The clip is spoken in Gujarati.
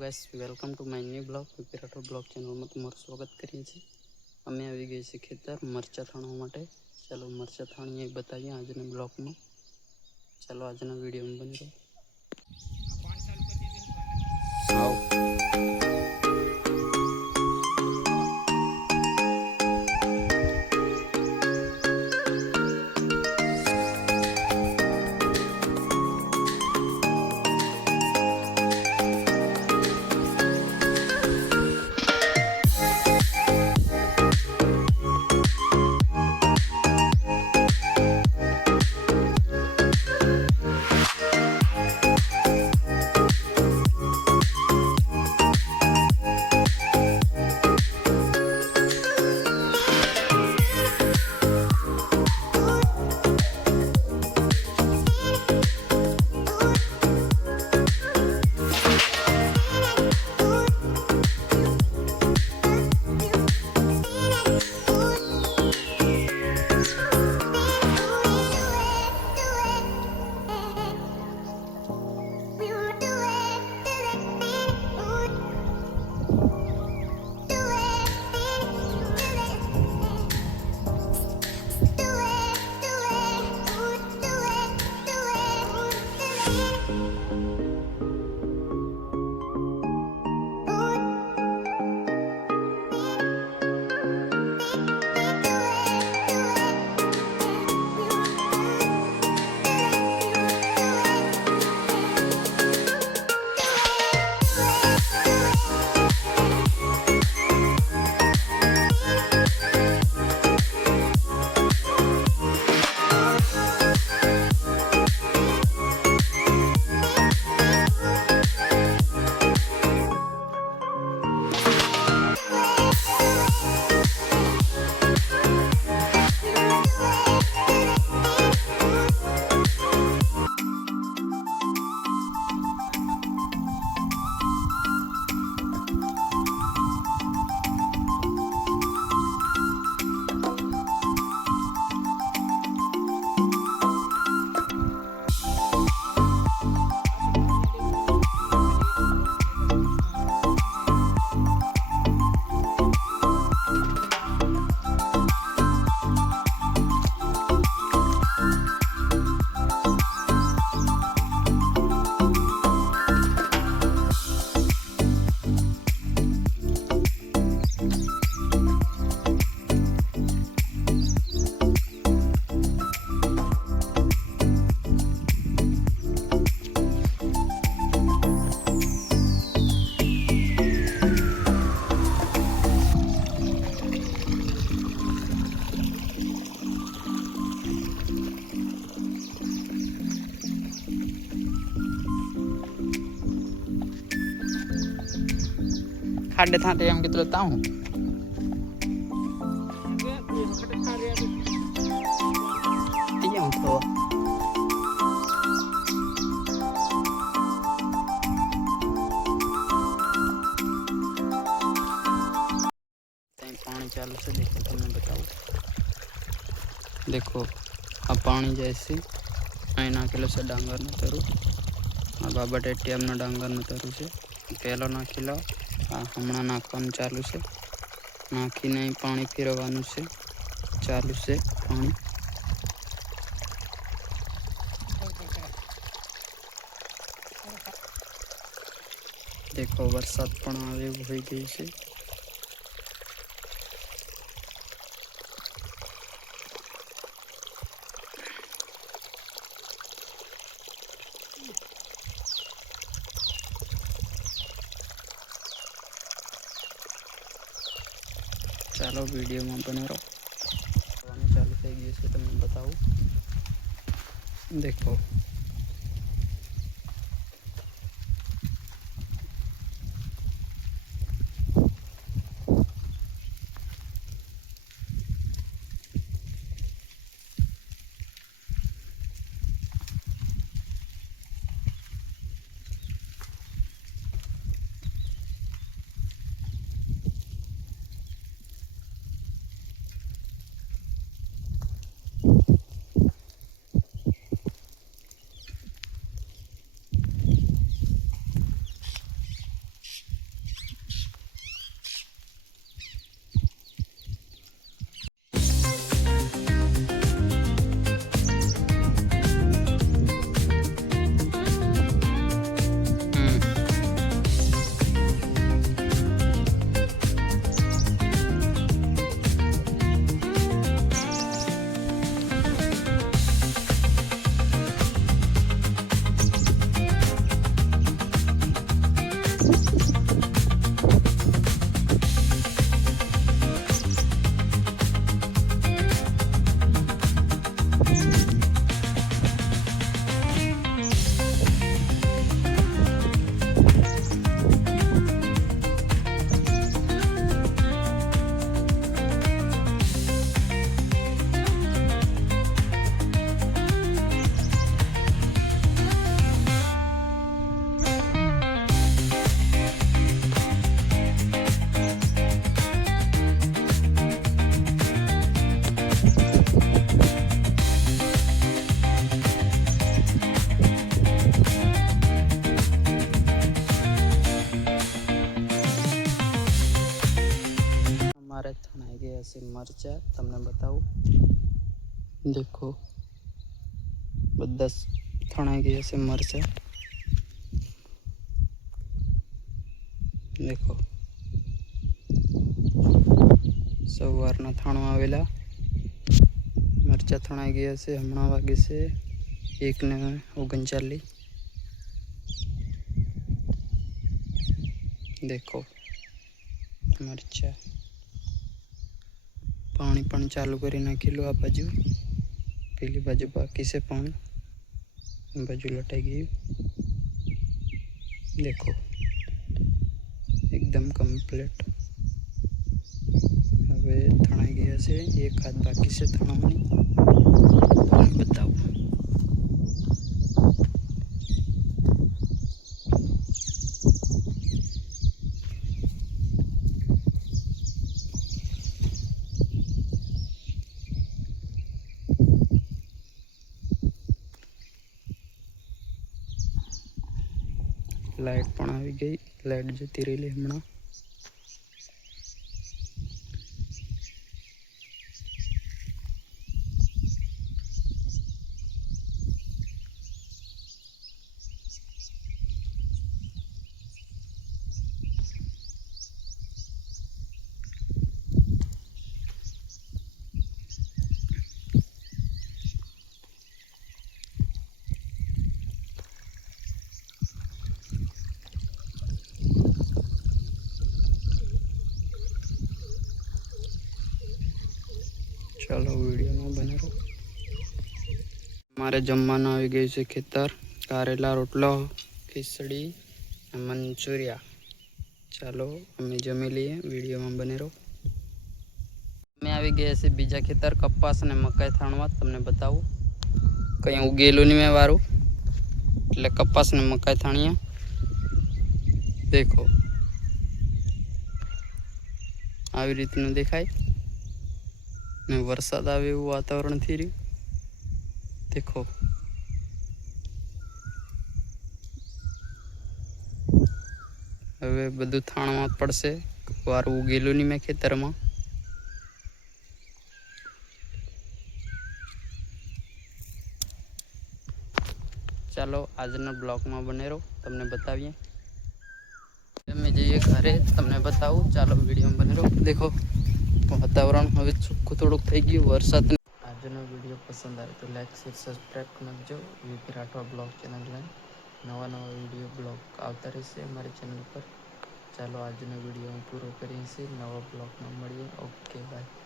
Guys, welcome to my new blog. વિરાટો બ્લોગ ચેનલમાં તમારું સ્વાગત કરીએ છીએ. અમે આવી ગઈ છીએ ખેતર મરચા થાણવા માટે. ચાલો મરચા થાણીએ બતાવીએ આજના બ્લોગમાં. ચાલો આજના વિડીયોમાં બની રહો. खाडे थाते एम कितलो ताऊ ये तो पानी चालू से देखो तुमने बताओ। देखो आ पानी जैसे અહીં નાખેલો છે ડાંગરનો તરું. આ બાબા ટેટિયામનો ડાંગરનો તરું છે. પહેલો નાખેલો આ હમણાં નાખવાનું ચાલુ છે. નાખીને પાણી ફેરવવાનું છે. ચાલુ છે પાણી. દેખો વરસાદ પણ આવે એવું થઈ ગયું છે. ચાલો વિડીયોમાં બને રહો. ચાલુ થઈ ગયું છે તમને બતાવું. દેખો हमारे थनाई गए ऐसे मरचा तमने बताऊँ देखो बदस थनाई गए ऐसे मरचा देखो सवारना थाणो आवेला मरचा थणाई गया से हमणा वागे से 1:39 देखो मरचा पानी पण चालू करी नाखेलू आ बाजू पेली बाजू बाकी से पानी बाजू लटाई गई देखो एकदम कम्प्लीट हवे थणाई गया से एक हाथ बाकी से थणावनी बताओ लाइट पण आई गई लाइट जती रही हमणा चलो वीडियो में बने रहो हमारे जमवाना आई गई से खेतर कारेला रोटलो खिचड़ी मंचूरिया चलो अमे जमी लिए वीडियो में बने रहो मैं आई गए से बीजा खेतर कपास ने मकाई थाणवा तमने बताऊँ कहीं उगेलू नहीं मैं वारू એટલે કપાસ ને મકાઈ થાણિયા देखो આવી રીતનું દેખાય ને વરસાદ આવે એવું વાતાવરણ થઈ રહ્યું देखो હવે બધું થાણવા પડશે વારું ઉગેલું નહીં મેં ખેતરમાં ચાલો આજના બ્લોગમાં બને રહો તમને બતાવીએ અમે જઈએ ઘરે તમને બતાવું ચાલો વિડીયોમાં બને રહો देखो વાતાવરણ હવે ચોખ્ખું થોડુંક થઈ ગયું વરસાદ આજનો વિડીયો પસંદ આવે તો લાઈક શેર સબસ્ક્રાઈબ કરજો વીપી રાઠવા બ્લોગ ચેનલને નવા નવા વિડીયો બ્લોગ આવતા રહેશે અમારી ચેનલ પર ચાલો આજનો વિડીયો પૂરો કરીએ છીએ નવા બ્લોગમાં મળીએ ઓકે બાય